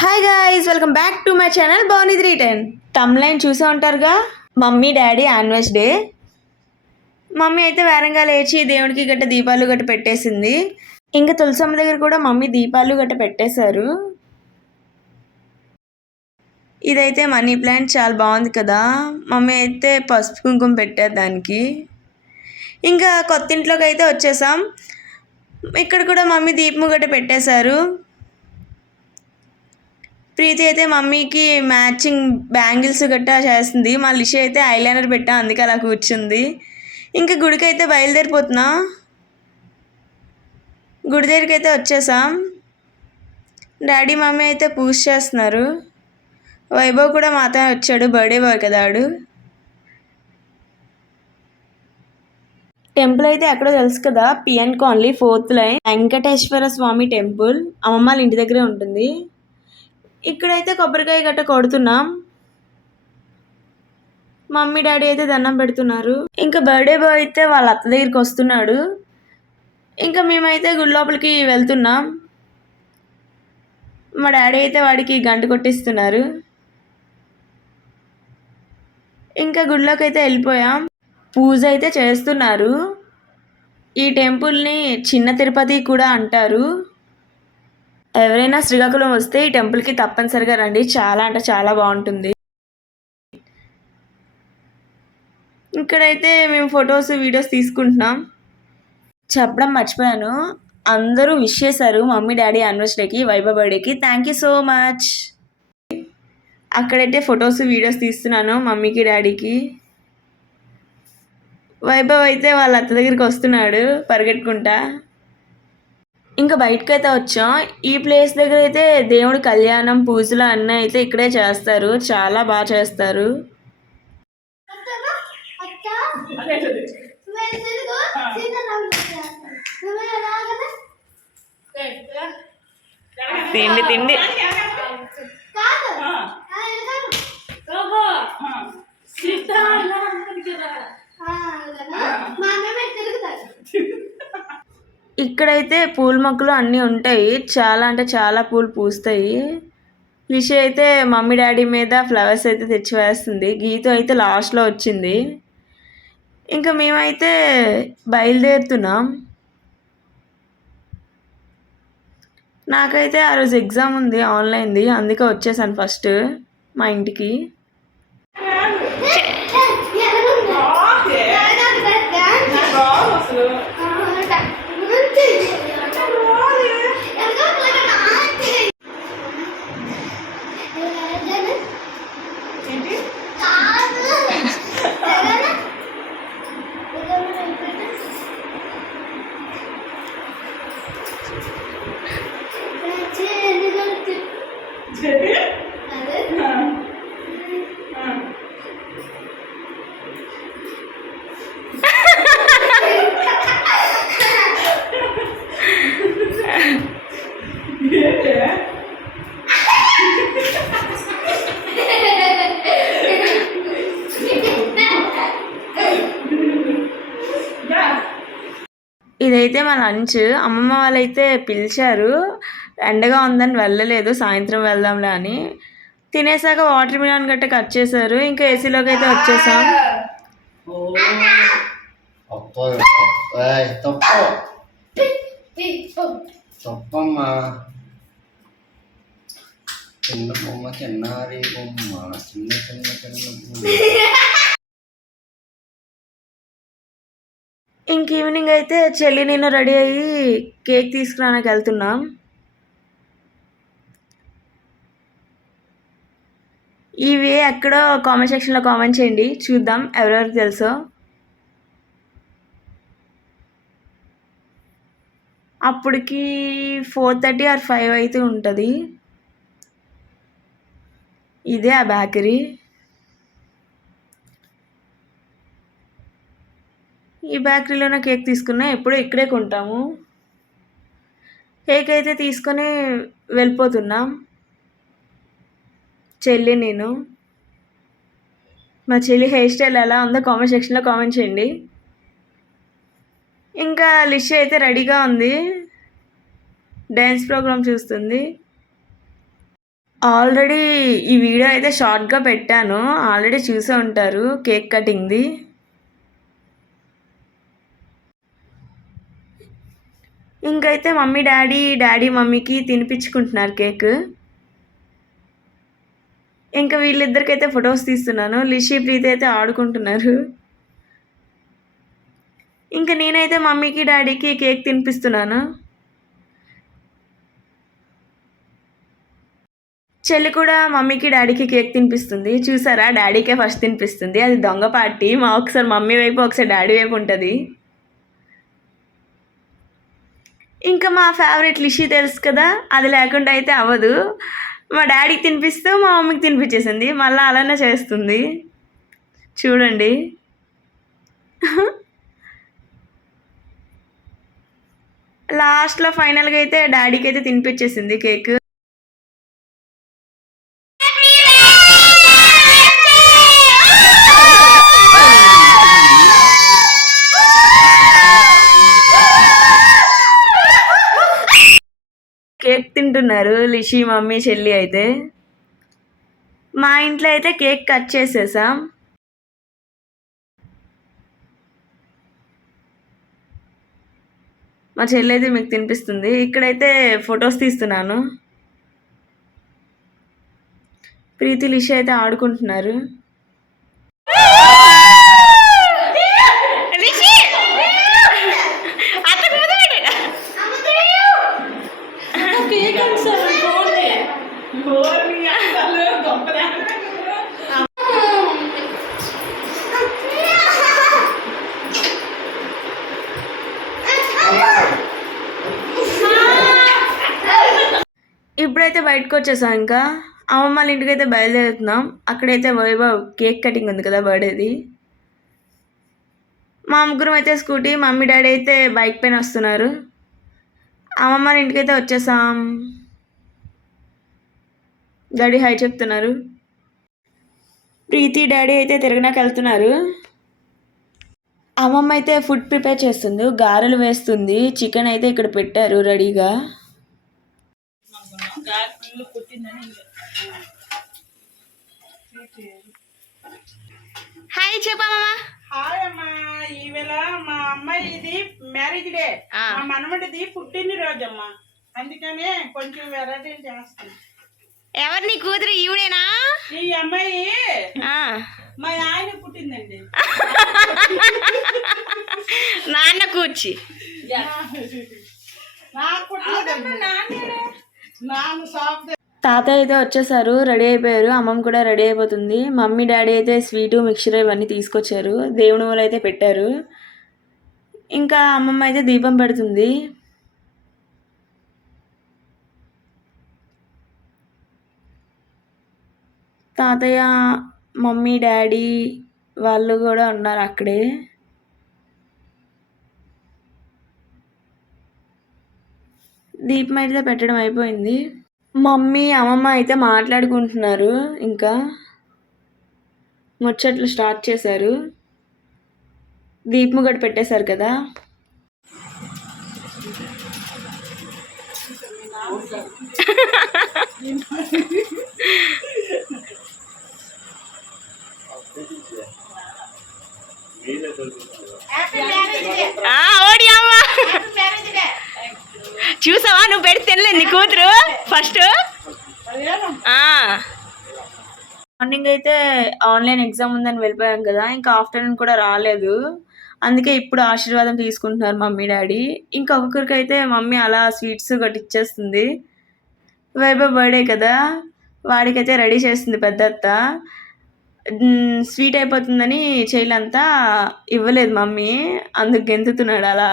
Hi guys, welcome back to my channel బోనీ 310. తమ్లైన్ చూసే ఉంటారుగా, mummy daddy anniversary day. Mummy అయితే వేరంగా లేచి దేవుడికి గట్ట దీపాలు గట్ట పెట్టేసింది. ఇంకా తులసమ్మ దగ్గర కూడా మమ్మీ దీపాలు గట్ట పెట్టేశారు. ఇదైతే మనీ ప్లాంట్ చాలా బాగుంది కదా. మమ్మీ అయితే పసుపు కుంకుమ పెట్టారు దానికి. ఇంకా కొత్త ఇంట్లోకి అయితే వచ్చేసాం. ఇక్కడ కూడా మమ్మీ దీపము గట్ట పెట్టేశారు. ప్రీతి అయితే మమ్మీకి మ్యాచింగ్ బ్యాంగిల్స్ గట్టా చేస్తుంది. మా లిషి అయితే ఐలైనర్ పెట్టా, అందుకే అలా కూర్చుంది. ఇంకా గుడికి అయితే బయలుదేరిపోతున్నా. గుడి దగ్గరికి అయితే వచ్చేసాం. డాడీ మమ్మీ అయితే పూజ చేస్తున్నారు. వైభవ్ కూడా మాతో వచ్చాడు, బర్త్డే బాయ్ కదా ఆడు. టెంపుల్ అయితే ఎక్కడో తెలుసు కదా, PN colony 4th line Venkateswara Swamy temple. అమ్మమ్మ వాళ్ళ ఇంటి దగ్గరే ఉంటుంది. ఇక్కడైతే కొబ్బరికాయ గట్ట కొడుతున్నాం. మమ్మీ డాడీ అయితే దండం పెడుతున్నారు. ఇంకా బర్త్డే బాయ్ అయితే వాళ్ళ అత్త దగ్గరికి వస్తున్నాడు. ఇంకా మేమైతే గుడి లోపలికి వెళ్తున్నాం. మా డాడీ అయితే వాడికి గంట కొట్టిస్తున్నారు. ఇంకా గుడిలోకి అయితే వెళ్ళిపోయాం. పూజ అయితే చేస్తున్నారు. ఈ టెంపుల్ని చిన్న తిరుపతి కూడా అంటారు. ఎవరైనా శ్రీకాకుళం వస్తే ఈ టెంపుల్కి తప్పనిసరిగా రండి, చాలా అంటే చాలా బాగుంటుంది. ఇక్కడైతే మేము ఫొటోస్ వీడియోస్ తీసుకుంటున్నాం. చెప్పడం మర్చిపోయాను, అందరూ విష్ చేశారు మమ్మీ డాడీ యానివర్సరీకి, వైభవ్ బర్త్డేకి. Thank you so much. అక్కడైతే ఫొటోస్ వీడియోస్ తీస్తున్నాను మమ్మీకి డాడీకి. వైభవ్ అయితే వాళ్ళ అత్త దగ్గరికి వస్తున్నాడు పరిగెట్టుకుంటా. ఇంకా బయటకు అయితే వచ్చాం. ఈ ప్లేస్ దగ్గర అయితే దేవుడి కళ్యాణం పూజలు అన్నీ అయితే ఇక్కడే చేస్తారు, చాలా బాగా చేస్తారు. తిండి తిండి ఇక్కడైతే పూల మొక్కలు అన్నీ ఉంటాయి, చాలా అంటే చాలా పూలు పూస్తాయి. లిషి అయితే మమ్మీ డాడీ మీద ఫ్లవర్స్ అయితే తెచ్చి వేస్తుంది. గీత అయితే లాస్ట్లో వచ్చింది. ఇంకా మేమైతే బయలుదేరుతున్నాం. నాకైతే ఆ రోజు ఎగ్జామ్ ఉంది ఆన్లైన్ది, అందుకే వచ్చేసాను ఫస్ట్ మా ఇంటికి. ఇదైతే మా లంచ్. అమ్మమ్మ వాళ్ళైతే పిలిచారు, ఎండగా ఉందని వెళ్ళలేదు, సాయంత్రం వెళ్దాంలే అని. తినేసాక వాటర్ మిలన్ గట్ట కట్ చేశారు. ఇంకా ఏసీలోకి అయితే వచ్చేసాం. ఇంక ఈవినింగ్ అయితే చెల్లి నేను రెడీ అయ్యి కేక్ తీసుకురానికి వెళ్తున్నాం. ఇవి ఎక్కడో కామెంట్ సెక్షన్లో కామెంట్ చేయండి, చూద్దాం ఎవరెవరికి తెలుసో. అప్పటికి 4:30 or 5 అయితే ఉంటుంది. ఇదే ఆ బేకరీ. ఈ బేకరీలోనే కేక్ తీసుకున్నా, ఎప్పుడూ ఇక్కడే కొంటాము. కేక్ అయితే తీసుకొని వెళ్ళిపోతున్నాం చెల్లి నేను. మా చెల్లి హెయిర్ స్టైల్ ఎలా ఉందో కామెంట్ సెక్షన్లో కామెంట్ చేయండి. ఇంకా లిషి అయితే రెడీగా ఉంది, డ్యాన్స్ ప్రోగ్రామ్ చూస్తుంది. ఆల్రెడీ ఈ వీడియో అయితే షార్ట్గా పెట్టాను, ఆల్రెడీ చూసే ఉంటారు కేక్ కటింగ్ది. ఇంకైతే మమ్మీ డాడీ మమ్మీకి తినిపించుకుంటున్నారు కేక్. ఇంకా వీళ్ళిద్దరికైతే ఫొటోస్ తీస్తున్నాను. లిషి ప్రీతి అయితే ఆడుకుంటున్నారు. ఇంకా నేనైతే మమ్మీకి డాడీకి కేక్ తినిపిస్తున్నాను. చెల్లి కూడా మమ్మీకి డాడీకి కేక్ తినిపిస్తుంది. చూసారా, డాడీకే ఫస్ట్ తినిపిస్తుంది. అది దొంగ పార్టీ. ఒకసారి మమ్మీ వైపు ఒకసారి డాడీ వైపు ఉంటుంది. ఇంకా మా ఫేవరెట్ లిషి తెలుసు కదా, అది లేకుండా అయితే అవ్వదు. మా డాడీకి తినిపిస్తూ మా మమ్మీకి తినిపించేసింది. మళ్ళీ అలానే చేస్తుంది చూడండి. లాస్ట్లో ఫైనల్గా అయితే డాడీకి అయితే తినిపించేసింది కేక్. కేక్ తింటున్నారు లిషి మమ్మీ చెల్లి అయితే. మా ఇంట్లో అయితే కేక్ కట్ చేసేసాం. మా చెల్లి అయితే మీకు తినిపిస్తుంది. ఇక్కడైతే ఫొటోస్ తీస్తున్నాను. ప్రీతి లిషి అయితే ఆడుకుంటున్నారు. ఇప్పుడైతే బయటకు వచ్చేసాం. ఇంకా అమ్మమ్మ వాళ్ళ ఇంటికి అయితే బయలుదేరుతున్నాం. అక్కడైతే వైభవ్ కేక్ కటింగ్ ఉంది కదా, బర్త్డేది. మా ముగ్గురం అయితే స్కూటీ, మమ్మీ డాడీ అయితే బైక్ పైన వస్తున్నారు. అమ్మమ్మ వాళ్ళ ఇంటికి అయితే వచ్చేసాం. డాడీ హాయ్ చెప్తున్నారు. ప్రీతి డాడీ అయితే తిరగనాకి వెళ్తున్నారు. అమ్మమ్మ అయితే ఫుడ్ ప్రిపేర్ చేస్తుంది, గారెలు వేస్తుంది. చికెన్ అయితే ఇక్కడ పెట్టారు రెడీగా. హాయ్ చెప్పమ్మా. హాయ్ అమ్మా. ఈవేళ మా అమ్మాయి ఇది మ్యారేజ్ డే, మా మనవడిది పుట్టినరోజమ్మా. అందుకనే కొంచెం వెరైటీలు చేస్తాను. ఎవరు నీ కూతురు? ఈవిడేనా? ఈ అమ్మాయి మా ఆయన పుట్టిందండి. నాన్న కూర్చి తాతయ్య అయితే వచ్చేసారు, రెడీ అయిపోయారు. అమ్మమ్మ కూడా రెడీ అయిపోతుంది. మమ్మీ డాడీ అయితే స్వీటు మిక్చర్ ఇవన్నీ తీసుకొచ్చారు. దేవుని వాళ్ళు అయితే పెట్టారు. ఇంకా అమ్మమ్మ అయితే దీపం పెడుతుంది. తాతయ్య మమ్మీ డాడీ వాళ్ళు కూడా ఉన్నారు అక్కడే. దీపం అయితే పెట్టడం అయిపోయింది. మమ్మీ అమ్మమ్మ అయితే మాట్లాడుకుంటున్నారు. ఇంకా ముచ్చట్లు స్టార్ట్ చేశారు. దీపం కూడా పెట్టేశారు కదా. చూసావా, నువ్వు పెడితే తినలేదు నీ కూతురు ఫస్ట్. మార్నింగ్ అయితే ఆన్లైన్ ఎగ్జామ్ ఉందని వెళ్ళిపోయాం కదా, ఇంకా ఆఫ్టర్నూన్ కూడా రాలేదు. అందుకే ఇప్పుడు ఆశీర్వాదం తీసుకుంటున్నారు మమ్మీ డాడీ. ఇంకొకరికి అయితే మమ్మీ అలా స్వీట్స్ గట్టి ఇచ్చేస్తుంది. వైభవ్ బర్త్డే కదా, వాడికైతే రెడీ చేస్తుంది పెద్దత్త. స్వీట్ అయిపోతుందని చేయలంతా ఇవ్వలేదు మమ్మీ, అందుకు గెంతుతున్నాడు అలా.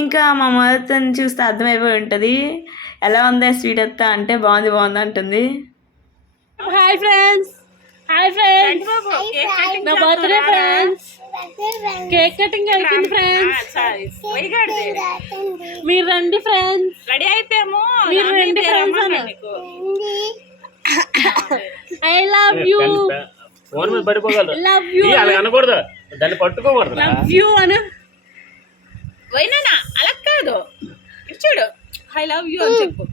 ఇంకా మా మదర్ని చూస్తే అర్థమైపోయి ఉంటుంది. ఎలా ఉందా స్వీట్ అత్త అంటే, బాగుంది అంటుంది. హాయ్ ఫ్రెండ్స్, నా బర్త్డే ఫ్రెండ్స్. కేక్ కటింగ్ అయిపోయింది ఫ్రెండ్స్. మీరు రండి ఫ్రెండ్స్. రెడీ అయిపోయాము. మీరు రండి friends. I love you. Phone మీద పడిపోగలరు. లవ్ యూ అనకూడదు, దాన్ని పట్టుకోకూడదు. లవ్ యూ అను. పోయినా అలా కాదు, చూడు ఐ లవ్ యూ అని చెప్పు.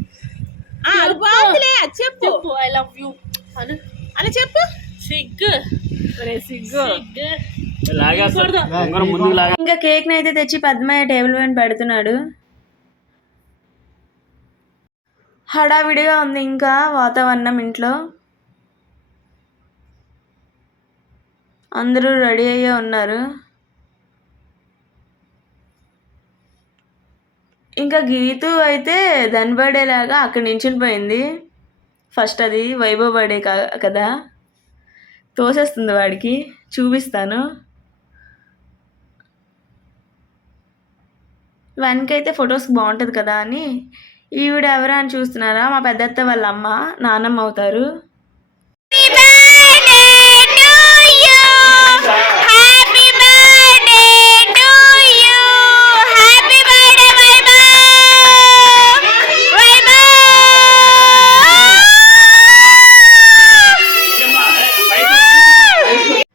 అది బాగుందిలే, అది చెప్పు. ఐ లవ్ యూ అని చెప్పు. సిగ్గు సిగ్గు లాగేస్తాడు ఉంగరం ముందుకు లాగా. ఇంకా కేక్ని అయితే తెచ్చి పద్మయ్య టేబుల్ పైన పెడుతున్నాడు. హడావిడిగా ఉంది ఇంకా వాతావరణం ఇంట్లో. అందరూ రెడీ అయ్యే ఉన్నారు. ఇంకా గీతు అయితే ధన్ బర్త్డే లాగా అక్కడ నించుని పోయింది. ఫస్ట్ అది వైభవ్ బర్త్డే కదా, తోసేస్తుంది వాడికి. చూపిస్తాను. వెనకైతే ఫొటోస్కి బాగుంటుంది కదా అని. ఈవిడ ఎవరా అని చూస్తున్నారా? మా పెద్దత్త వాళ్ళ అమ్మ, నానమ్మ అవుతారు.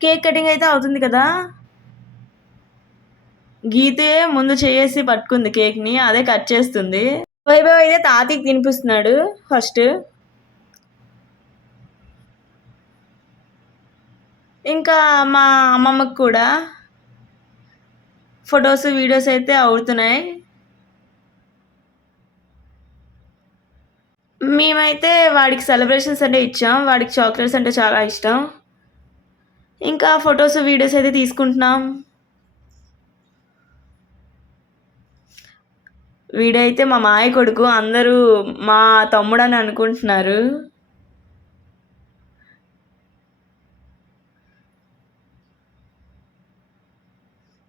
కేక్ కటింగ్ అయితే అవుతుంది కదా. గీతే ముందు చేసి పట్టుకుంది కేక్ని, అదే కట్ చేస్తుంది. వైభవ్ అయితే తాతకి తినిపిస్తున్నాడు ఫస్ట్. ఇంకా మా అమ్మమ్మకి కూడా ఫొటోస్ వీడియోస్ అయితే అవుతున్నాయి. మేమైతే వాడికి సెలబ్రేషన్స్ అంటే ఇచ్చాం. వాడికి చాక్లెట్స్ అంటే చాలా ఇష్టం. ఇంకా ఫొటోస్ వీడియోస్ అయితే తీసుకుంటున్నాం. వీడైతే మా మాయ కొడుకు, అందరూ మా తమ్ముడు అని అనుకుంటున్నారు.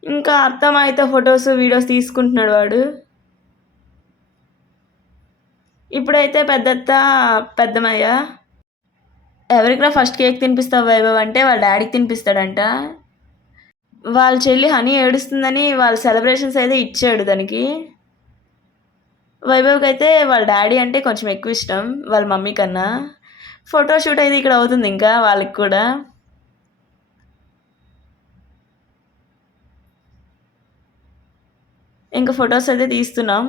ఇంకా అత్తమాయతో ఫొటోస్ వీడియోస్ తీసుకుంటున్నాడు వాడు. ఇప్పుడైతే పెద్దత్త పెద్దమయ్య, ఎవరికైనా ఫస్ట్ కేక్ తినిపిస్తావు వైభవ్ అంటే వాళ్ళ డాడీకి తినిపిస్తాడంట. వాళ్ళ చెల్లి హనీ ఏడుస్తుందని వాళ్ళ సెలబ్రేషన్స్ అయితే ఇచ్చాడు దానికి. వైభవ్కి అయితే వాళ్ళ డాడీ అంటే కొంచెం ఎక్కువ ఇష్టం వాళ్ళ మమ్మీ కన్నా. ఫోటోషూట్ అయితే ఇక్కడ అవుతుంది ఇంకా వాళ్ళకి కూడా. ఇంకా ఫొటోస్ అయితే తీస్తున్నాం.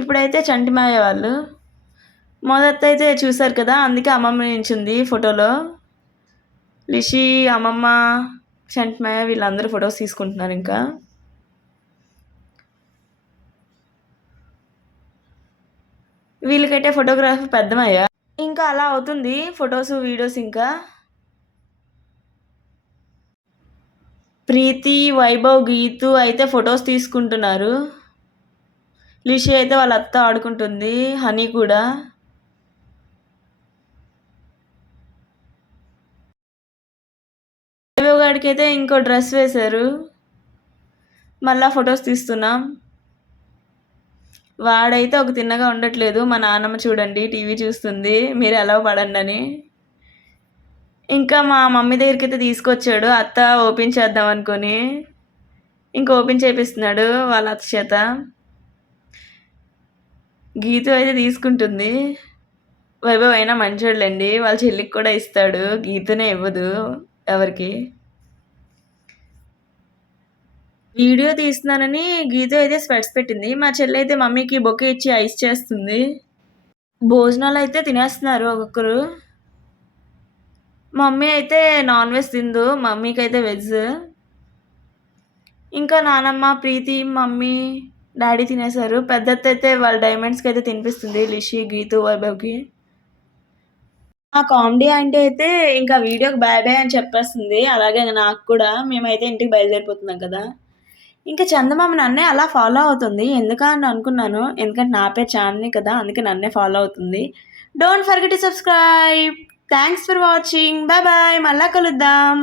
ఇప్పుడైతే చంటిమాయ వాళ్ళు మొదట అయితే చూసారు కదా, అందుకే అమ్మమ్మ నించుంది ఫోటోలో. లిషి, అమ్మమ్మ, చంటిమాయ వీళ్ళందరూ ఫొటోస్ తీసుకుంటున్నారు. ఇంకా వీళ్ళకైతే ఫోటోగ్రఫీ పెద్దమయ్య. ఇంకా అలా అవుతుంది ఫొటోస్ వీడియోస్. ఇంకా ప్రీతి, వైభవ్, గీతు అయితే ఫొటోస్ తీసుకుంటున్నారు. లిషి అయితే వాళ్ళ అత్త ఆడుకుంటుంది, హనీ కూడా. వైభవ్ గారికి అయితే ఇంకో డ్రెస్ వేశారు. మళ్ళా ఫొటోస్ తీస్తున్నాం. వాడైతే ఒక తిన్నగా ఉండట్లేదు. మా నాన్నమ్మ చూడండి టీవీ చూస్తుంది, మీరు ఎలా పడండి అని. ఇంకా మా మమ్మీ దగ్గరికి అయితే తీసుకొచ్చాడు అత్త ఓపెన్ చేద్దాం అనుకొని. ఇంకా ఓపెన్ చేపిస్తున్నాడు వాళ్ళ అత్త చేత. గీతు అయితే తీసుకుంటుంది. వైభవ్ అయినా మంచోళ్ళండి, వాళ్ళ చెల్లికి కూడా ఇస్తాడు, గీతునే ఇవ్వదు ఎవరికి. వీడియో తీస్తున్నానని గీతు అయితే స్పెట్స్ పెట్టింది. మా చెల్లి అయితే మమ్మీకి బొకే ఇచ్చి ఐస్ చేస్తుంది. భోజనాలు అయితే తినేస్తున్నారు ఒక్కొక్కరు. మమ్మీ అయితే నాన్ వెజ్ తిందు, మమ్మీకి అయితే వెజ్. ఇంకా నానమ్మ, ప్రీతి, మమ్మీ, డాడీ తినేశారు. పెద్దత్త అయితే వాళ్ళ డైమండ్స్కి అయితే తినిపిస్తుంది లిషి, గీతు, వైభవ్కి. ఆ కామెడీ అంటే అయితే ఇంకా వీడియోకి బాయ్ బాయ్ అని చెప్పేస్తుంది. అలాగే నాకు కూడా. మేమైతే ఇంటికి బయలుదేరిపోతున్నాం కదా. ఇంకా చందమామ నన్నే అలా ఫాలో అవుతుంది. ఎందుకని అనుకున్నాను, ఎందుకంటే నా పేరు చాందిని కదా, అందుకే నన్నే ఫాలో అవుతుంది. Don't forget to subscribe. Thanks for watching. Bye bye. మళ్ళా కలుద్దాం.